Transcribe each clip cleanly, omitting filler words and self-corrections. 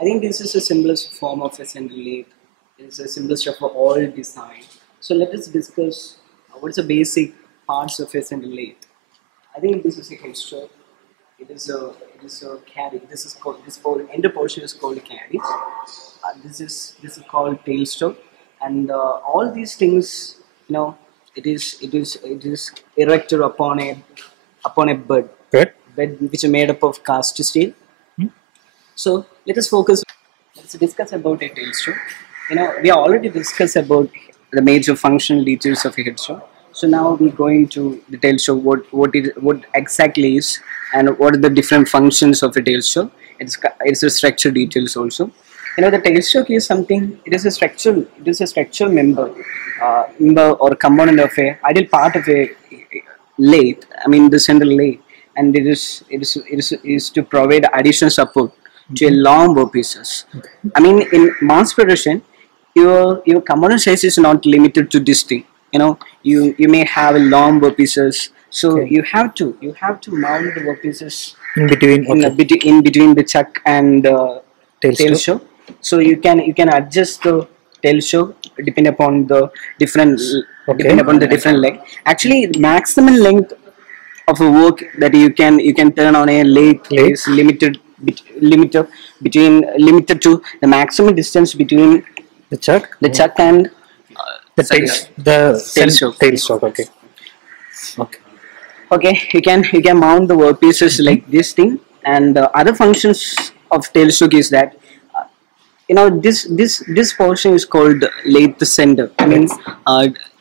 I think this is the simplest form of a center lathe. It's the simplest of all design. So let us discuss what's the basic parts of a center lathe. I think this is a head stroke. It is a carry. This ender portion is called carry. This is called tailstock, and all these things, it is erected upon a Good. bed which is made up of cast steel. So let's discuss about a tailstock. We already discussed about the major functional details of a headstock. So now we're going to the tailstock, what exactly is, and what are the different functions of a tailstock. It's a structure details also. The tailstock is something. It is a structural member or component of a ideal part of a lathe. I mean the central lathe, and it is to provide additional support to a long workpieces. I mean, in mass production, your component size is not limited to this thing. You may have a long workpieces, so Okay. you have to mount the workpieces In between. Okay. in between the chuck and tail Tailstock. show. So you can adjust the tail show depending upon the different Okay. depending upon the different length. Actually, the maximum length of a work that you can turn on a lathe Lathe. is limited to the maximum distance between The chuck. the chuck and The tailstock. Tailstock. Okay. Okay. okay, you can mount the workpieces like this thing, and other functions of tailstock is that this portion is called lathe center. I mean,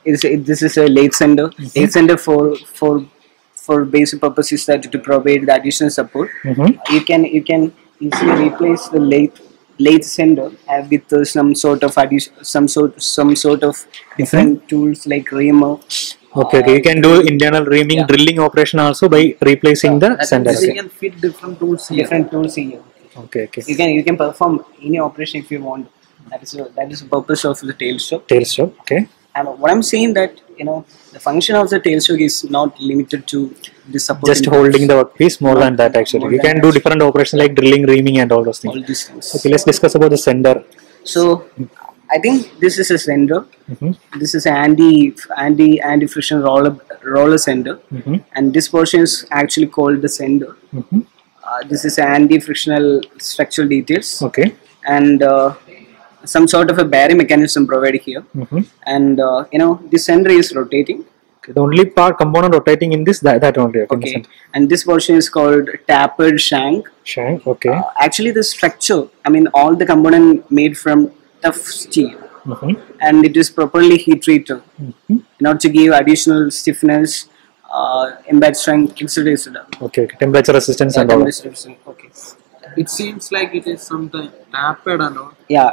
this is a lathe center. Lathe center for basic purpose is that to provide the additional support. You can easily replace the lathe center with some sort of some sort of different tools like reamer. Okay. Okay. You can do internal reaming, Yeah. drilling operation also by replacing the center. You Okay. can fit different tools here. Different tools here. Okay. Okay. You can perform any operation if you want. That is the purpose of the tailstock. Tailstock. Okay. And what I'm saying that the function of the tailstock is not limited to the support. Just holding the workpiece. More than that, actually. More You than can that. do different operations like drilling, reaming, and all those all things. these things. Okay. Let's discuss about the sender. So I think this is a sender. Mhm. This is an anti friction roller sender, and this portion is actually called the sender. Mhm. This is anti frictional structural details, Okay. and some sort of a bearing mechanism provided here. And this sender is rotating. Okay. The only part component rotating in this that only. Okay. Okay, and this portion is called tapered shank. Shank. Okay. Actually, the structure, I mean, all the component made from tough steel, and it is properly heat treated in order to give additional stiffness, embed strength, etc. etc. Okay. Okay. Temperature resistance and all. Okay. It seems like it is sometimes tapped and all. Yeah,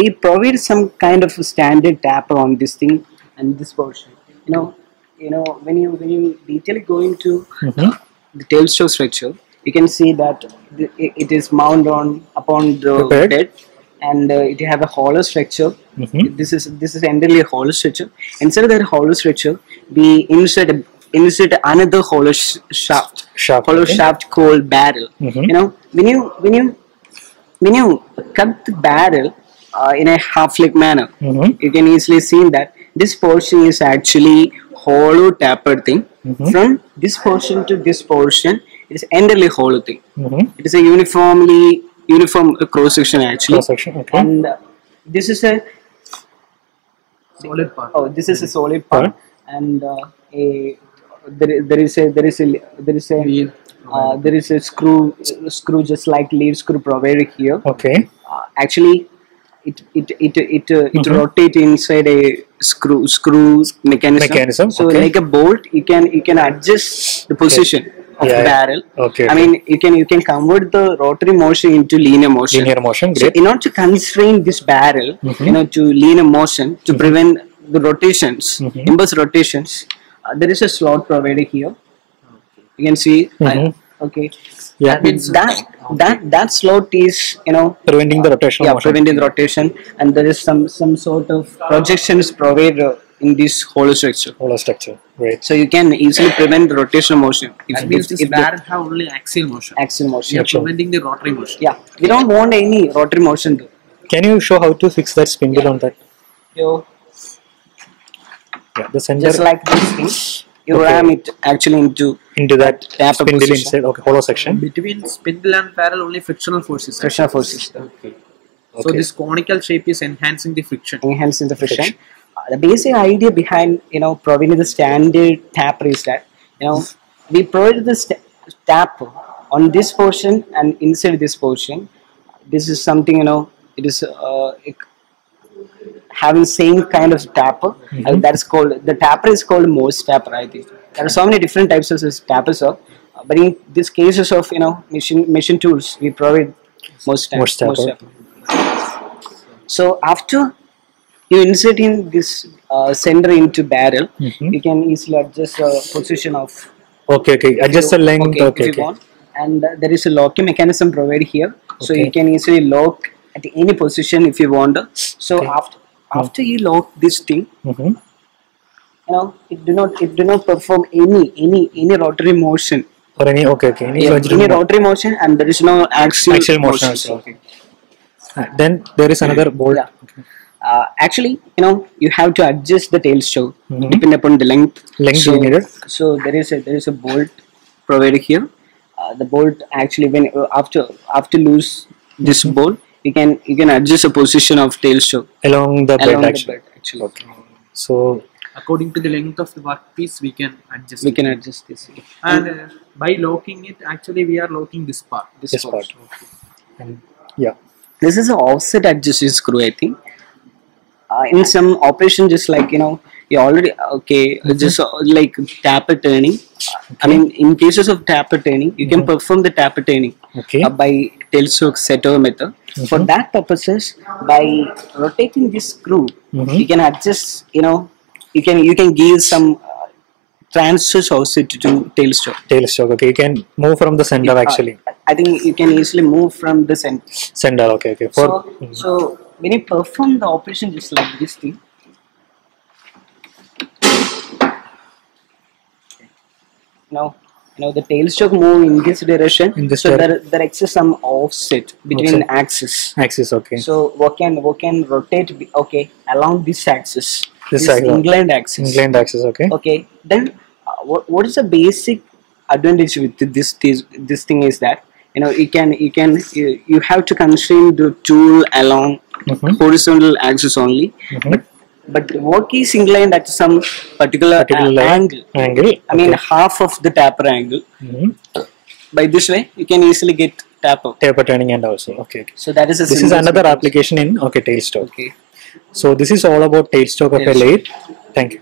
we provide some kind of a standard tapper on this thing and this portion. When you detail go into the tailstock structure, you can see that it is mounted upon the Bed. bed, and it have a hollow structure. This is entirely a hollow structure. Inside that hollow structure, we insert another hollow shaft. Shaft, Hollow okay. shaft called barrel. When you cut the barrel in a half-like manner, you can easily see that this portion is actually hollow tapered thing. From this portion to this portion, it is entirely hollow thing. It is a uniform cross section actually. Cross section. Okay. And this is a Solid part. this is a solid part, and there is a screw just like lead screw provided here. Okay. Actually, it rotates inside a screw mechanism. So okay. like a bolt, you can adjust the position of Yeah, the yeah. barrel. Okay, I okay. mean, you can convert the rotary motion into linear motion. Linear motion. So Great. in order to constrain this barrel, to linear motion to prevent the rotations, impulse rotations, there is a slot provided here. You can see. Okay. Yeah. That slot is Preventing the rotational motion. preventing the rotation, and there is some sort of projections provided in this hollow structure. Hollow structure. Great. So you can easily prevent the rotational motion. That means this barrel have only axial motion. Axial motion. We are preventing the rotary motion. Yeah, we don't want any rotary motion. Can you show how to fix that spindle on that? You Yeah, the center just like this thing, you ram it actually into that taper spindle position. inside. Okay, hollow section. Between spindle and barrel, only frictional forces. Pressure forces. So this conical shape is enhancing the friction. Enhancing the friction. The basic idea behind providing the standard taper is that we provide this taper on this portion and inside this portion. This is something it is having same kind of tapper. That's called, the tapper is called Morse tapper. I think there are so many different types of tappers, but in these cases of machine tools, we provide Morse tapper. So after you insert in this center into barrel, you can easily adjust the position of. Okay. Adjust the length. If you want. And there is a locking mechanism provided here, so you can easily lock at any position if you want. So after you lock this thing, it do not perform any rotary motion. Or any any rotary motion, and there is no axial motion. Also. Then there is another bolt. Actually, you have to adjust the tailstock depending upon the length. So there is a bolt provided here. The bolt actually, when after loose this bolt, you can adjust the position of tailstock along the bed actually. Okay. So according to the length of the workpiece, we can adjust. We can adjust this. And by locking it, actually we are locking this part. This part. And this is an offset adjusted screw, I think. In some operation, just like you already just like taper turning. I mean, in cases of taper turning, you can perform the taper turning by tailstock setter method. For that purposes, by rotating this screw, you can adjust. You can give some transverse offset to tailstock. Okay, you can move from the center actually. I think you can easily move from the center. Okay. So when you perform the operation just like this thing, the tailstock move in this direction. So there exists some offset between axis. Okay. So what can rotate along this axis. This inclined axis. Okay. Okay. Then what is the basic advantage with this thing is that you have to constrain the tool along horizontal axis only, but the work is inclined at some particular angle. I mean half of the taper angle. By this way, you can easily get taper turning and also. Okay. So that is this is another application in tailstock. Okay. So this is all about tailstock of a lathe. Thank you.